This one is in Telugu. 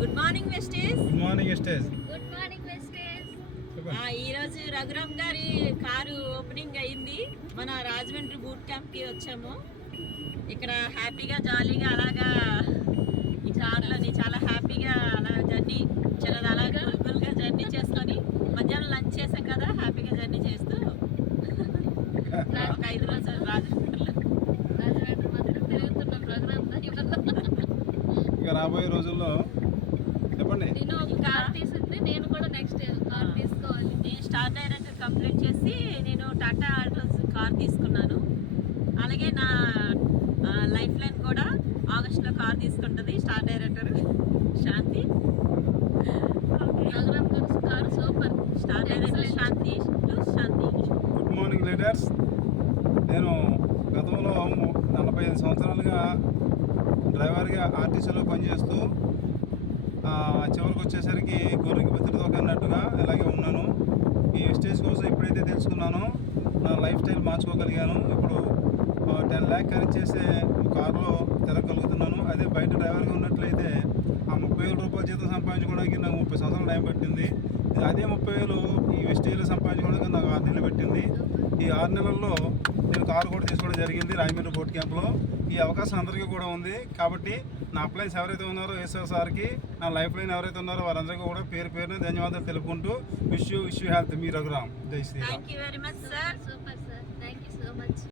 గుడ్ మార్నింగ్ వెస్టేజ్. గుడ్ మార్నింగ్ వెస్టేజ్. గుడ్ మార్నింగ్ వెస్టేజ్. ఈ రోజు రఘురామ్ గారి కారు ఓపెనింగ్ అయింది. మన రాజమండ్రి బూట్ క్యాంప్ కి వచ్చాము. ఇక్కడ హ్యాపీగా జాలీగా అలాగా ఈ కార్లోని చాలా హ్యాపీగా అలా జర్నీ చిన్నది అలాగా గుల్గా జర్నీ చేసుకొని మధ్యాహ్నం లంచ్ చేసాం కదా, హ్యాపీగా జర్నీ చేస్తూ ఒక 5 రోజులు రాజమండ్రిలో మాత్రం తిరుగుతున్నాం ప్రోగ్రామ్. ఇక రాబోయే రోజుల్లో చెప్పండి. నేను ఒక కార్ తీసుకుంటే నేను కూడా నెక్స్ట్ కార్ తీసుకోవాలి. నేను స్టార్ డైరెక్టర్ కంప్లీట్ చేసి నేను టాటా ఆల్ట్రోస్ కార్ తీసుకున్నాను. అలాగే నా లైఫ్ లైన్ కూడా ఆగస్టులో కార్ తీసుకుంటుంది star director Shanti. Programme car super. Star director Shanti. Good morning leaders. నేను గతంలో 45 సంవత్సరాలుగా డ్రైవర్గా ఆర్టీసీలో పనిచేస్తూ చివరికి వచ్చేసరికి గొర్రెకి బిత్తడితో అన్నట్టుగా ఇలాగే ఉన్నాను. ఈ స్టేజ్ కోసం ఎప్పుడైతే తెలుసుకున్నానో నా లైఫ్ స్టైల్ మార్చుకోగలిగాను. ఇప్పుడు 10 lakh ఖరీదు చేసే కారులో తిరగలుగుతున్నాను. అదే బయట డ్రైవర్గా ఉన్నట్లయితే ఆ 30,000 రూపాయల జీతం సంపాదించుకోవడానికి నాకు 30 సంవత్సరాలు టైం పట్టింది. అదే 30,000 ఈ వెస్టేజ్లో సంపాదించుకోవడానికి నాకు 6 నెలలు పెట్టింది. ఈ 6 నెలల్లో నేను కారు కూడా తీసుకోవడం జరిగింది రాజమండ్రి బోట్ క్యాంప్లో. ఈ అవకాశం అందరికీ కూడా ఉంది. కాబట్టి నా అప్లైన్స్ ఎవరైతే ఉన్నారో ఏసర్ సార్కి, నా లైఫ్ లైన్ ఎవరైతే ఉన్నారో వారందరికీ కూడా పేరు పేరున ధన్యవాదాలు తెలుపుకుంటూ విష్ యూ హెల్త్. మీ రఘురామ్. జై Shriram. Thank you very much sir. Super sir. Thank you so much.